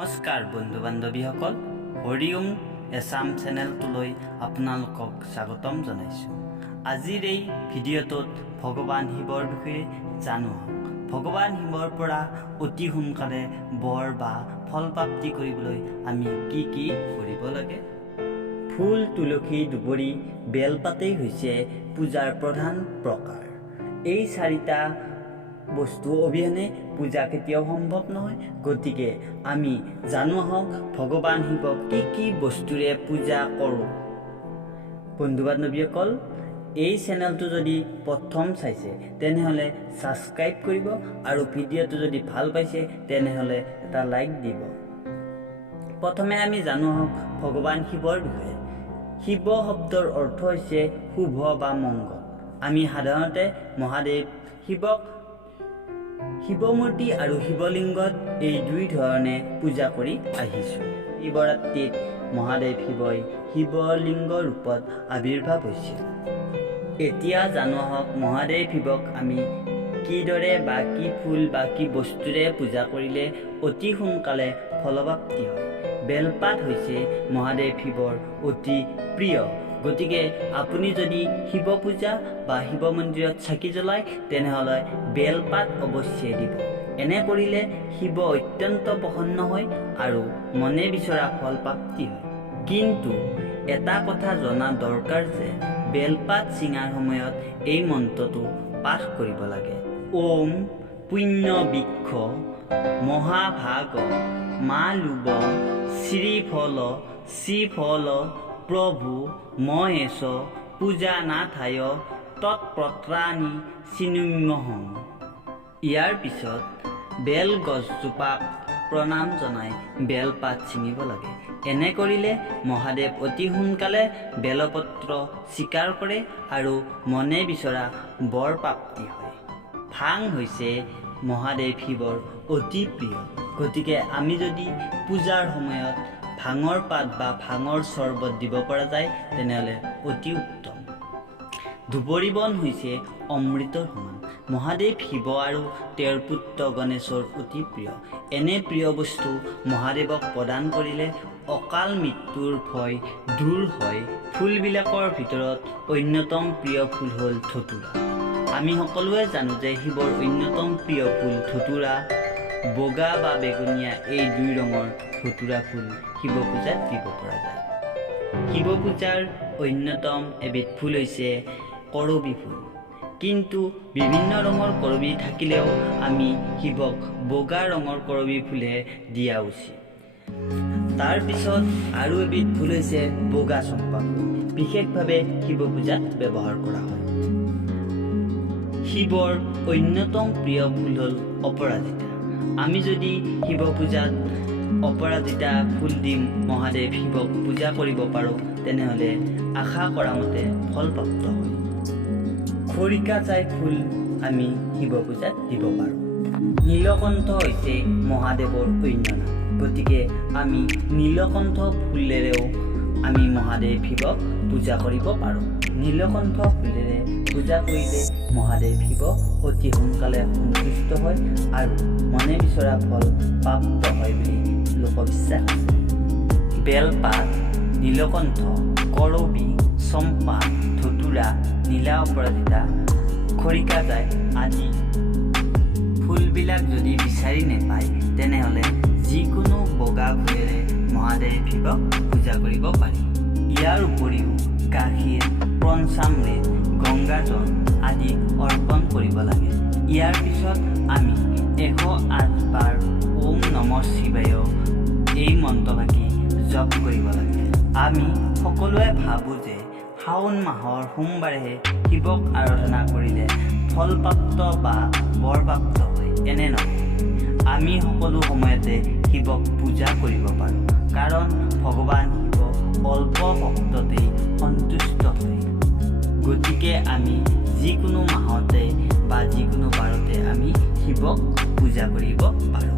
নমস্কাৰ বন্ধু বান্ধৱীসকল, হৰিওম এছাম চেনেলটোলৈ আপোনালোকক স্বাগতম জনাইছোঁ। আজিৰ এই ভিডিঅ'টোত ভগৱান শিৱৰ বিষয়ে জানো। ভগৱান শিৱৰ পৰা অতি সোনকালে বৰ বা ফলপ্ৰাপ্তি কৰিবলৈ আমি কি কি কৰিব লাগে? ফুল, তুলসী, দুবৰি, বেলপাতেই হৈছে পূজাৰ প্ৰধান প্ৰকাৰ। এই চাৰিটা বস্তু অবিহনে পূজা কেতিয়াও সম্ভৱ নহয়। গতিকে আমি জানো আহক ভগৱান শিৱক কি কি বস্তুৰে পূজা কৰোঁ। বন্ধু বান্ধৱীসকল, এই চেনেলটো যদি প্ৰথম চাইছে তেনেহ'লে ছাবস্ক্ৰাইব কৰিব আৰু ভিডিঅ'টো যদি ভাল পাইছে তেনেহ'লে এটা লাইক দিব। প্ৰথমে আমি জানো আহক ভগৱান শিৱৰ বিষয়ে। শিৱ শব্দৰ অৰ্থ হৈছে শুভ বা মংগল। আমি সাধাৰণতে মহাদেৱ শিৱক শিৱমূৰ্তি আৰু শিৱলিংগত এই দুই ধৰণে পূজা কৰি আহিছোঁ। শিৱৰাত্ৰিত মহাদেৱ শিৱই শিৱলিংগ ৰূপত আৱিৰ্ভাৱ হৈছিল। এতিয়া জানো আহক মহাদেৱ শিৱক আমি কিদৰে বা কি ফুল বা কি বস্তুৰে পূজা কৰিলে অতি সোনকালে ফলপ্ৰাপ্তি হয়। বেলপাত হৈছে মহাদেৱ শিৱৰ অতি প্ৰিয়। গতিকে আপুনি যদি শিৱ পূজা বা শিৱ মন্দিৰত চাকি জ্বলায় তেনেহ'লে বেলপাত অৱশ্যেই দিব। এনে কৰিলে শিৱ অত্যন্ত প্ৰসন্ন হয় আৰু মনে বিচৰা ফল প্ৰাপ্তি হয়। কিন্তু এটা কথা জনা দৰকাৰ যে বেলপাত ছিঙাৰ সময়ত এই মন্ত্ৰটো পাঠ কৰিব লাগে। ওম পুণ্য বৃক্ষ মহাভাগ মালুব শ্ৰীফল শ্ৰীফল প্ৰভু মহেশ পূজা নাথায় তৎপত্ৰাণি চিনুম্যহং। ইয়াৰ পিছত বেল গছজোপাক প্ৰণাম জনাই বেলপাত ছিঙিব লাগে। এনে কৰিলে মহাদেৱ অতি সোনকালে বেলপত্ৰ স্বীকাৰ কৰে আৰু মনে বিচৰা বৰ প্ৰাপ্তি হয়। ভাং হৈছে মহাদেৱ শিৱৰ অতি প্ৰিয়। গতিকে আমি যদি পূজাৰ সময়ত ভাঙৰ পাত বা ভাঙৰ চৰ্বত দিব পৰা যায় তেনেহ'লে অতি উত্তম। দুবৰি বন হৈছে অমৃতৰ সমান। মহাদেৱ শিৱ আৰু তেওঁৰ পুত্ৰ গণেশৰ অতি প্ৰিয়। এনে প্ৰিয় বস্তু মহাদেৱক প্ৰদান কৰিলে অকাল মৃত্যুৰ ভয় দূৰ হয়। ফুলবিলাকৰ ভিতৰত অন্যতম প্ৰিয় ফুল হ'ল ধতুৰা। আমি সকলোৱে জানো যে শিৱৰ অন্যতম প্ৰিয় ফুল ধতুৰা। বগা বা বেঙুনীয়া এই দুই ৰঙৰ ধতুৰা ফুল শিৱ পূজাত দিব পৰা যায়। শিৱ পূজাৰ অন্যতম এবিধ ফুল হৈছে কৰবী ফুল। কিন্তু বিভিন্ন ৰঙৰ কৰবী থাকিলেও আমি শিৱক বগা ৰঙৰ কৰবী ফুলহে দিয়া উচিত। তাৰপিছত আৰু এবিধ ফুল হৈছে বগা চম্পা ফুল। বিশেষভাৱে শিৱ পূজাত ব্যৱহাৰ কৰা হয়। শিৱৰ অন্যতম প্ৰিয় ফুল হ'ল অপৰাজিতা। আমি যদি শিৱ পূজাত অপৰাজিতা ফুল দিম মহাদেৱ শিৱক পূজা কৰিব পাৰোঁ তেনেহ'লে আশা কৰা মতে ফলপ্ৰাপ্ত হয়। খৰিকাজাই ফুল আমি শিৱ পূজাত দিব পাৰোঁ। নীলকণ্ঠ হৈছে মহাদেৱৰ অন্য নাম। গতিকে আমি নীলকণ্ঠ ফুলেৰেও আমি মহাদেৱ শিৱক পূজা কৰিব পাৰোঁ। নীলকণ্ঠ ফুলেৰে পূজা কৰিলে মহাদেৱ শিৱ অতি সোনকালে সন্তুষ্ট হয় আৰু মনে বিচৰা ফল প্ৰাপ্ত হয় বুলি লোকবিশ্বাস আছে। বেলপাত, নীলকণ্ঠ, কৰবী, চম্পা, ধতুৰা, নীলা অপৰাজিতা, খৰিকাজাই আদি ফুলবিলাক যদি বিচাৰি নাপায় তেনেহ'লে যিকোনো বগা ফুলেৰে মহাদেৱ শিৱক পূজা কৰিব পাৰি। ইয়াৰ উপৰিও গাখীৰ, পঞ্চামৃত, গংগাজল আদি অৰ্পণ কৰিব লাগে। ইয়াৰ পিছত আমি 108 বাৰ ওম নমঃ শিৱায় এই মন্ত্ৰভাগি জপ কৰিব লাগে। আমি সকলোৱে ভাবোঁ যে শাওণ মাহৰ সোমবাৰেহে শিৱক আৰাধনা কৰিলে ফলপ্ৰাপ্ত বা বৰপ্ৰাপ্ত হয়। এনে নহয়, আমি সকলো সময়তে শিৱক পূজা কৰিব পাৰোঁ। কাৰণ ভগৱান শিৱ অল্প ভক্ততেই সন্তুষ্ট হয়। গতিকে আমি যিকোনো মাহতে বা যিকোনো বাৰতে আমি শিৱক পূজা কৰিব পাৰোঁ।